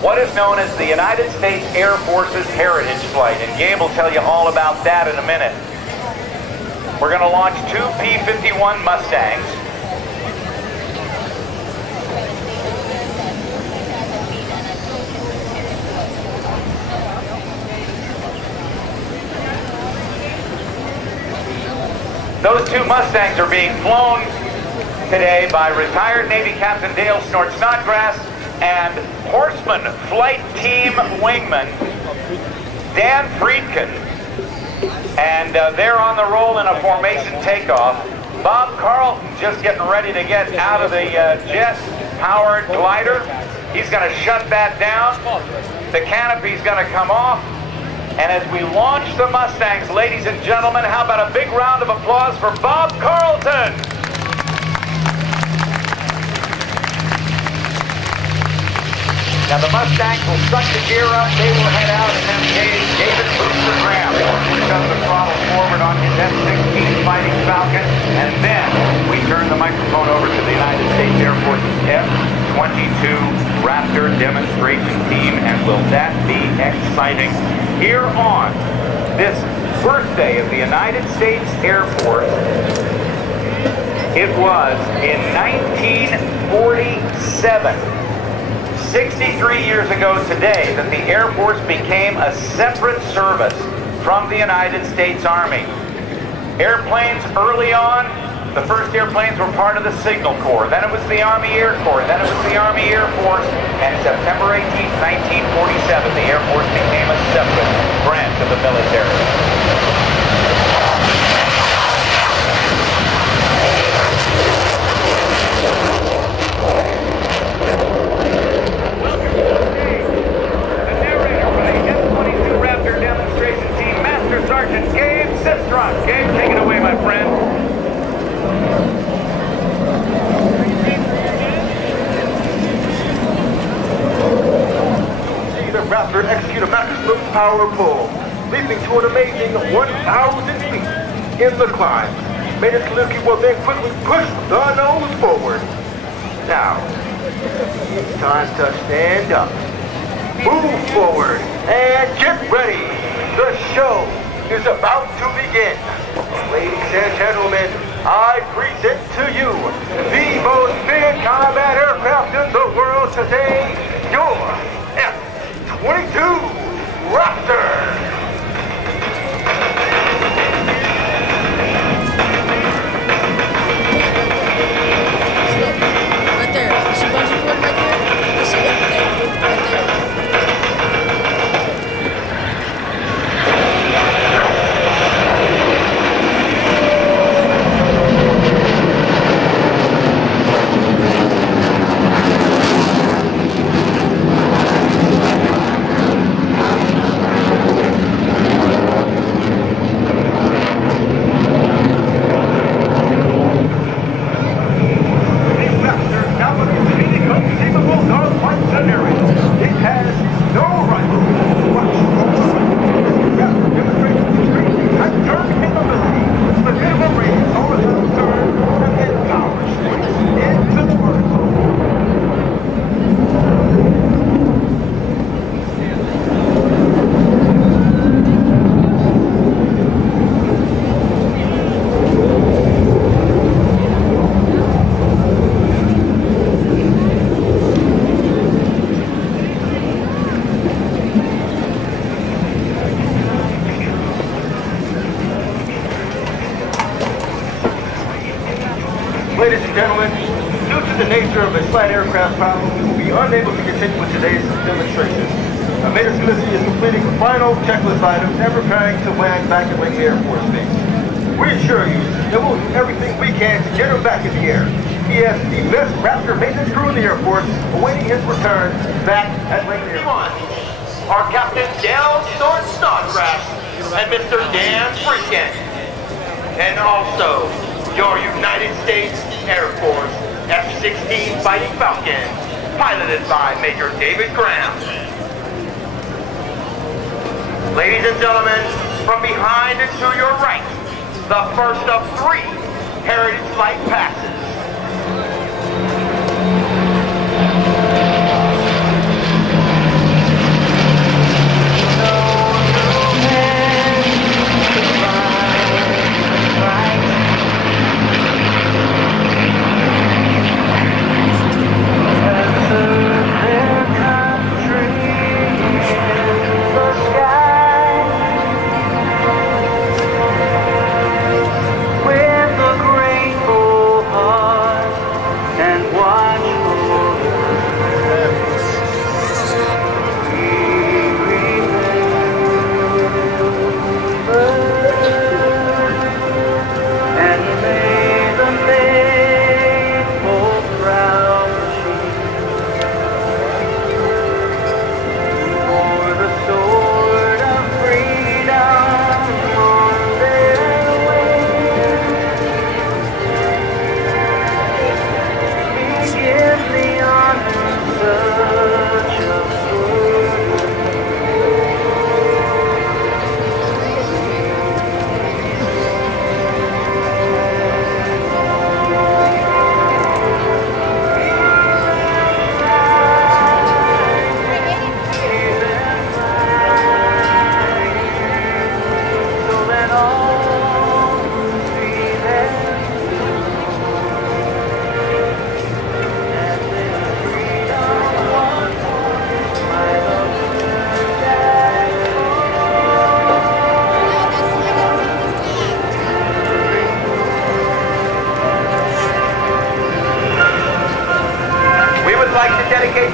what is known as the United States Air Force's Heritage Flight, and Gabe will tell you all about that in a minute. We're going to launch 2 P-51 Mustangs. Those 2 Mustangs are being flown today by retired Navy Captain Dale Snodgrass and Horseman Flight Team Wingman Dan Friedkin. And they're on the roll in a formation takeoff. Bob Carlton just getting ready to get out of the jet-powered glider. He's going to shut that down. The canopy's going to come off. And as we launch the Mustangs, ladies and gentlemen, how about a big round of applause for Bob Carlton? Now the Mustangs will suck the gear up, they will head out, and then David Booster Graham does the throttle forward on his F-16 Fighting Falcon, and then we turn the microphone over to the United States Air Force's F-22 Raptor demonstration team, and will that be exciting? Here on this birthday of the United States Air Force, it was in 1947. 63 years ago today that the Air Force became a separate service from the United States Army. Airplanes early on, the first airplanes were part of the Signal Corps, then it was the Army Air Corps, then it was the Army Air Force, and September 18, 1947, the Air Force became a separate branch of the military. Sergeant Gabe Sistron. Gabe, take it away, my friend. See the Raptor execute a maximum power pull, leaping to an amazing 1,000 feet in the climb. Made it Skalicky will then quickly push the nose forward. Now, it's time to stand up, move forward, and get ready. The show is about to begin. Ladies and gentlemen, I present to you the most big combat aircraft in the world today, your F-22 Raptor. Right there. You see bungee cord right there? You see it? Right there. Ladies and gentlemen, due to the nature of a flight aircraft problem, we will be unable to continue with today's demonstration. Major Skalicky is completing the final checklist items and preparing to land back at Langley Air Force Base. We assure you that we'll do everything we can to get him back in the air. He has the best Raptor maintenance crew in the Air Force, awaiting his return back at Langley Air Force. Our Captain Dale Snodgrass and Mr. Dan Friedkin. And also, your United States Air Force F-16 Fighting Falcon, piloted by Major David Graham. Ladies and gentlemen, from behind and to your right, the first of 3 Heritage Flight passes.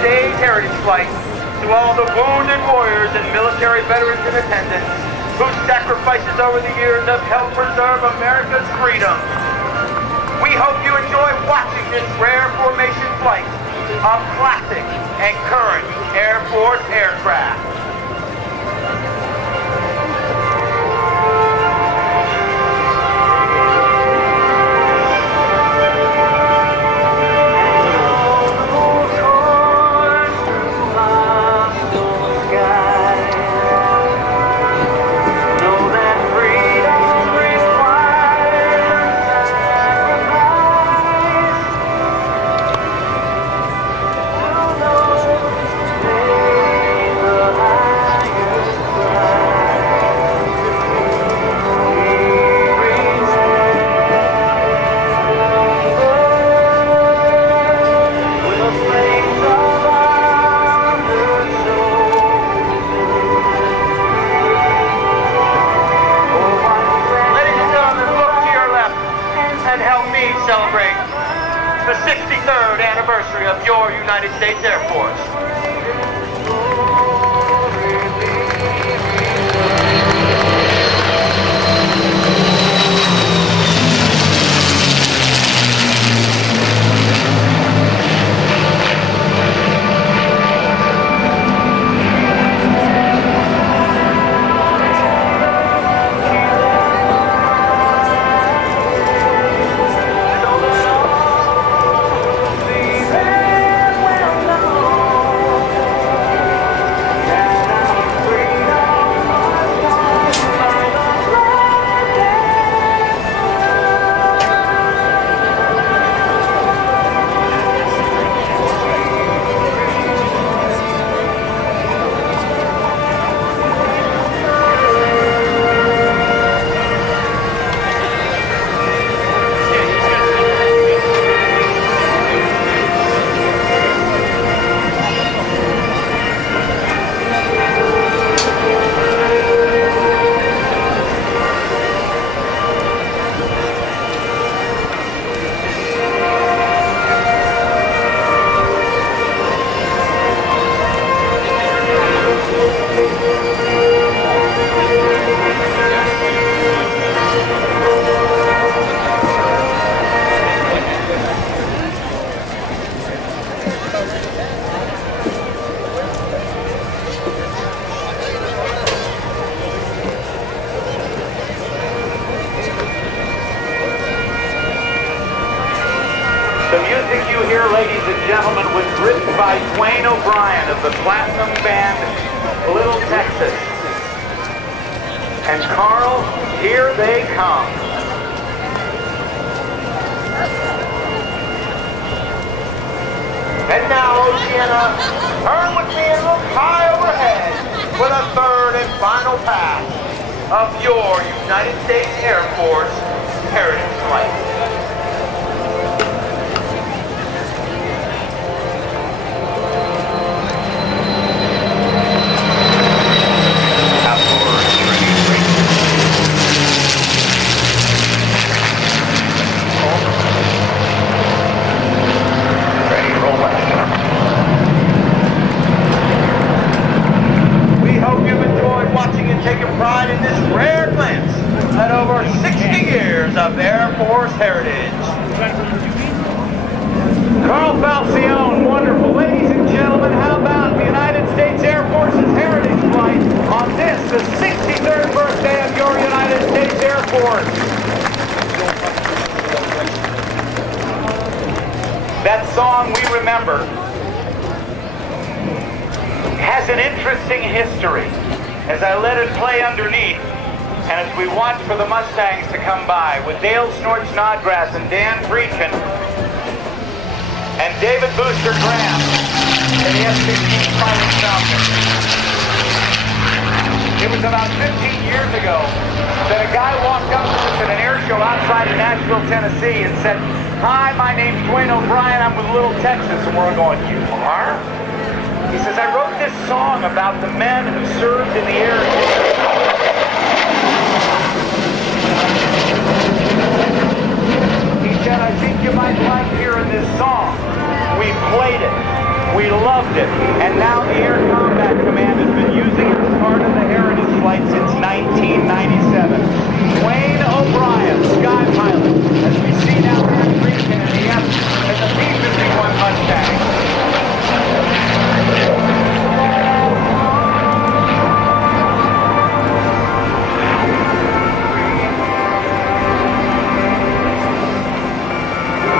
States Heritage Flight, to all the wounded warriors and military veterans in attendance whose sacrifices over the years have helped preserve America's freedom. We hope you enjoy watching this rare formation flight of classic and current Air Force aircraft. Celebrate the 63rd anniversary of your United States Air Force. The music you hear, ladies and gentlemen, was written by Dwayne O'Brien of the Platinum Band, Little Texas. And Carl, here they come. And now, Oceana, turn with me and look high overhead for the third and final pass of your United States Air Force Heritage Flight. Taking pride in this rare glance at over 60 years of Air Force heritage. Carl Falcione, wonderful. Ladies and gentlemen, how about the United States Air Force's heritage flight on this, the 63rd birthday of your United States Air Force? That song, We Remember, has an interesting history. As I let it play underneath, and as we watch for the Mustangs to come by, with Dale Snodgrass and Dan Friedkin, and David Booster Graham, and the F-16 Fighting Falcon. It was about 15 years ago that a guy walked up to us at an air show outside of Nashville, Tennessee, and said, "Hi, my name's Dwayne O'Brien, I'm with Little Texas." And we're going, "You are?" He says, "I wrote this song about the men who served in the Air Force." He said, "I think you might like hearing this song." We played it. We loved it. And now the Air Combat Command has been using it as part of the Heritage Flight since 1997. Wayne O'Brien, Sky Pilot, as we see now Dan Friedkin in the F in the P-51 Mustangs.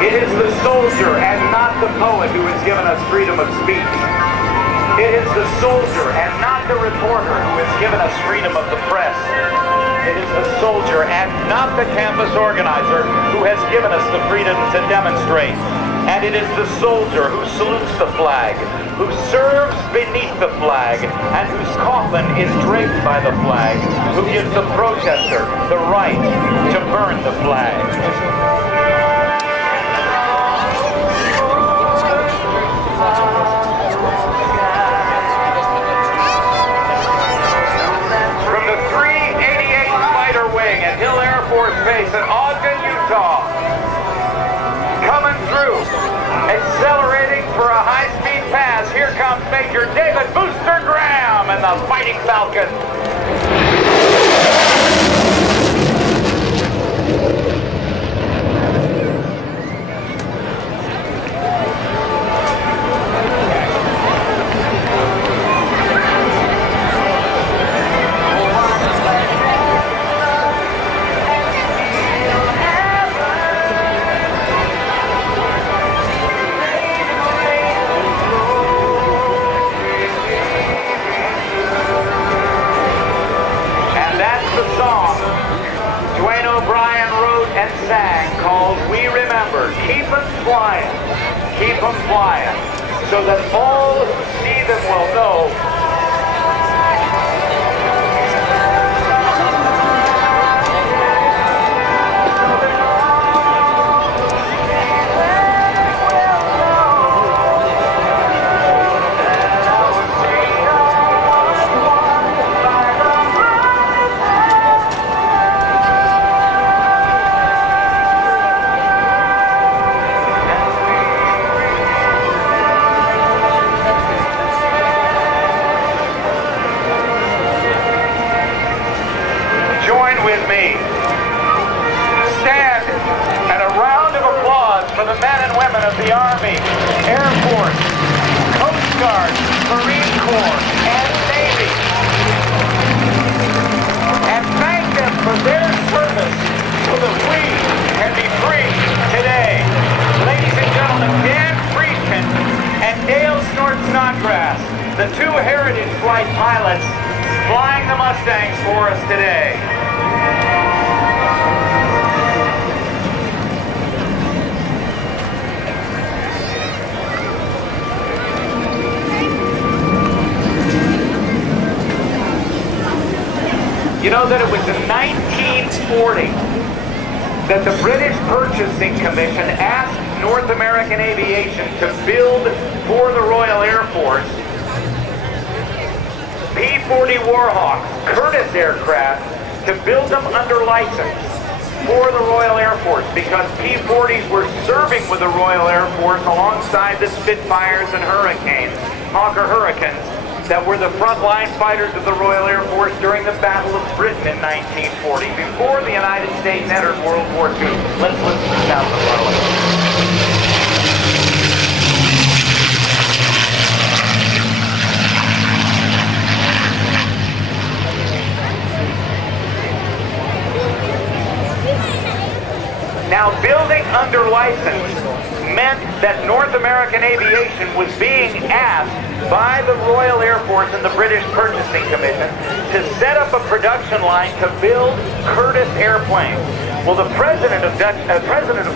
It is the soldier and not the poet who has given us freedom of speech. It is the soldier and not the reporter who has given us freedom of the press. It is the soldier and not the campus organizer who has given us the freedom to demonstrate. And it is the soldier who salutes the flag, who serves beneath the flag, and whose coffin is draped by the flag, who gives the protester the right to burn the flag. Base at Ogden, Utah. Coming through, accelerating for a high-speed pass. Here comes Major David Booster Graham and the Fighting Falcon. Keep them flying, so that all who see them will know of the Army, Air Force, Coast Guard, Marine Corps, and Navy. And thank them for their service so that we can be free today. Ladies and gentlemen, Dan Friedkin and Dale Snodgrass, the two Heritage Flight pilots flying the Mustangs for us today. You know that it was in 1940 that the British Purchasing Commission asked North American Aviation to build for the Royal Air Force P-40 Warhawks, Curtiss aircraft, to build them under license for the Royal Air Force, because P-40s were serving with the Royal Air Force alongside the Spitfires and Hurricanes, Hawker Hurricanes, that were the frontline fighters of the Royal Air Force during the Battle of Britain in 1940, before the United States entered World War II. Let's listen to the sound of the Parliament. Now, building under license meant that North American Aviation was being asked by the Royal Air Force and the British Purchasing Commission to set up a production line to build Curtiss airplanes. Well, the president of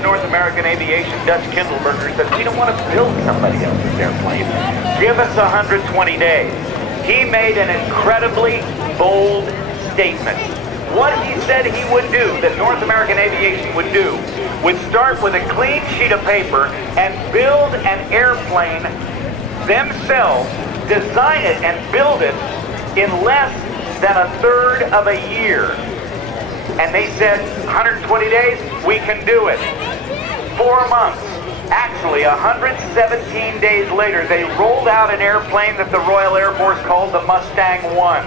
North American Aviation, Dutch Kindleberger, said, we don't want to build somebody else's airplane. Give us 120 days. He made an incredibly bold statement. What he said he would do, that North American Aviation would do, would start with a clean sheet of paper and build an airplane themselves, design it and build it in less than a third of a year. And they said, 120 days, we can do it. 4 months, Actually, 117 days later, they rolled out an airplane that the Royal Air Force called the Mustang 1.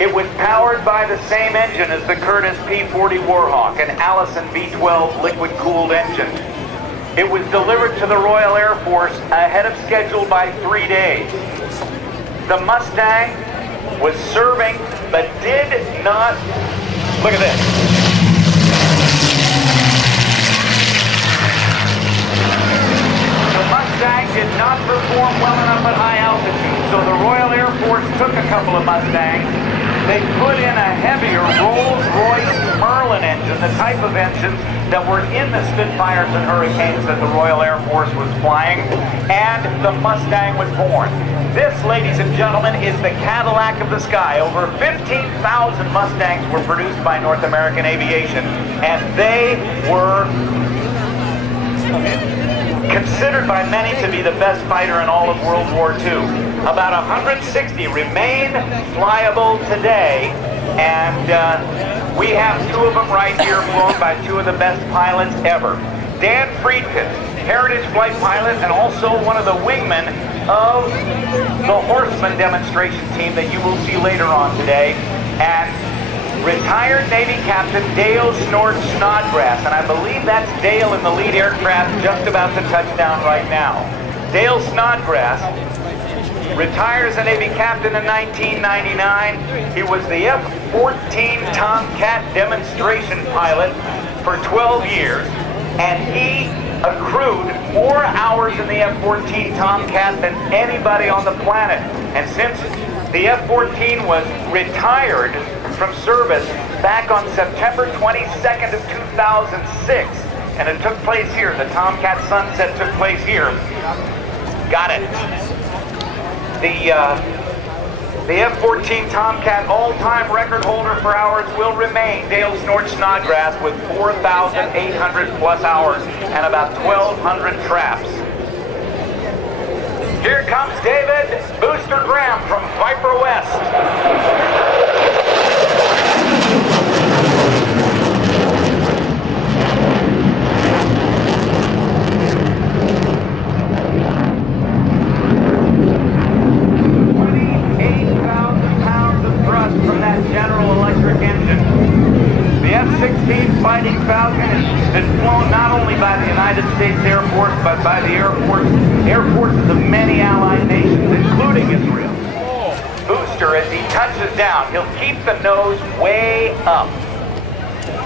It was powered by the same engine as the Curtiss P-40 Warhawk, an Allison V-12 liquid-cooled engine. It was delivered to the Royal Air Force ahead of schedule by 3 days. The Mustang was serving, but did not... Look at this. The Mustang did not perform well enough at high altitude, so the Royal Air Force took a couple of Mustangs. They put in a heavier Rolls-Royce Merlin engine, the type of engines that were in the Spitfires and Hurricanes that the Royal Air Force was flying, and the Mustang was born. This, ladies and gentlemen, is the Cadillac of the sky. Over 15,000 Mustangs were produced by North American Aviation, and they were considered by many to be the best fighter in all of World War II. About 160 remain flyable today, and we have two of them right here flown by two of the best pilots ever. Dan Friedkin, heritage flight pilot, and also one of the wingmen of the Horseman demonstration team that you will see later on today, and retired Navy Captain Dale Snodgrass, and I believe that's Dale in the lead aircraft just about to touch down right now. Dale Snodgrass retires as a Navy captain in 1999. He was the F-14 Tomcat demonstration pilot for 12 years, and he accrued more hours in the F-14 Tomcat than anybody on the planet. And since the F-14 was retired from service back on September 22nd of 2006, and it took place here, the Tomcat sunset took place here. Got it. The F-14 Tomcat all-time record holder for hours will remain Dale Snodgrass with 4,800 plus hours and about 1,200 traps. Here comes David Booster Graham from Viper West. F-16 Fighting Falcon has been flown not only by the United States Air Force, but by the Air Forces of many allied nations, including Israel. Booster, as he touches down, he'll keep the nose way up,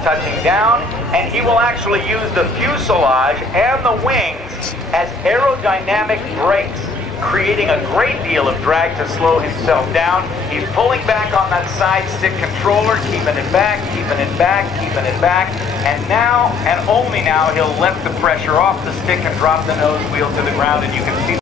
touching down, and he will actually use the fuselage and the wings as aerodynamic brakes, creating a great deal of drag to slow himself down. He's pulling back on that side stick controller, keeping it back, keeping it back, keeping it back, and now, and only now, he'll let the pressure off the stick and drop the nose wheel to the ground, and you can see